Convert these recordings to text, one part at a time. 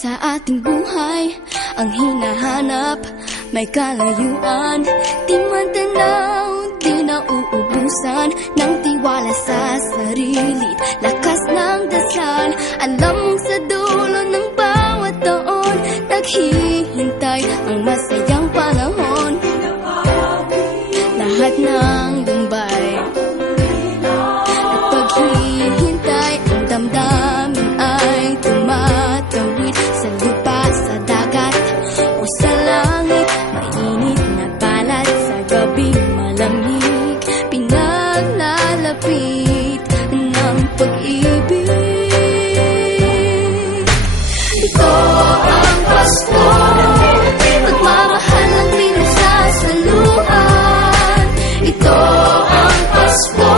sa ating buhay ang hinahanap, may kalayuan. Di man tanaw, di nauubusan ng tiwala sa sarili, lakas ng dasal. Alam mong sa dulo ng bawat taon, naghihintay ang masayang panahon. Lahat ng lumbay at paghihintay, ang damdamin ay tumatawid sa lupa, sa dagat o sa langit. Mainit na balat sa gabi, malamig, pinaglalapit ng pag-ibig. Ito ang Pasko, pagmamahal ng pinagsasaluhan. Ito ang Pasko,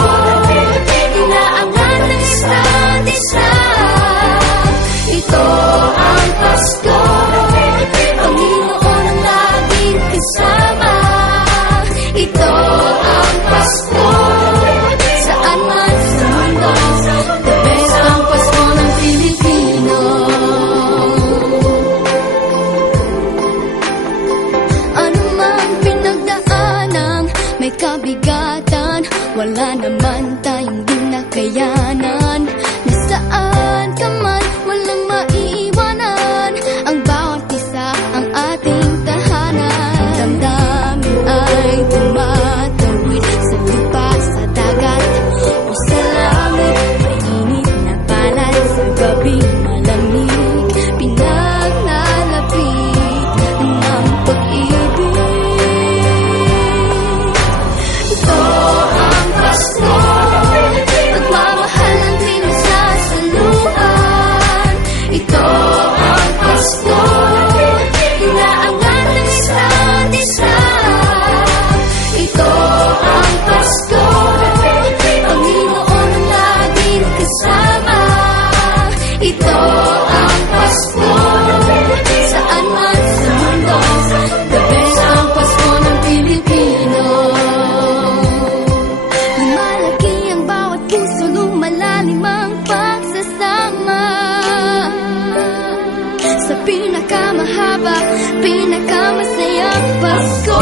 inaangat ng isa't isa. Ito ang Pasko, Panginoon ang laging kasama. Ito ang Pasko, saan man sa mundo, the best ang Pasko ng Pilipino. Ano mang pinagdaanan, may kabigatan, wala naman tayong di nakayanan. Nasaan ka man, walang maiiwanan, ang bawat isa ang ating tahanan. Damdamin ay tumatawid sa lupa, sa dagat o sa langit. Mainit na balat sa gabi, malamig, pinaglalapit ng pag-ibig. Ito ang Pasko, pagmamahal ng pinagsasaluhan. Ito ang Pasko, inaangat ng isa't isa. Ito ang Pasko, Panginoon ang laging kasama. Ito ang Pasko, saan man sa mundo, the best ang Pasko ng Pilipino. Lumalaki ang bawat puso, lumalalim ang pagsasama. Sa pinakamahaba, pinakamasayang Pasko.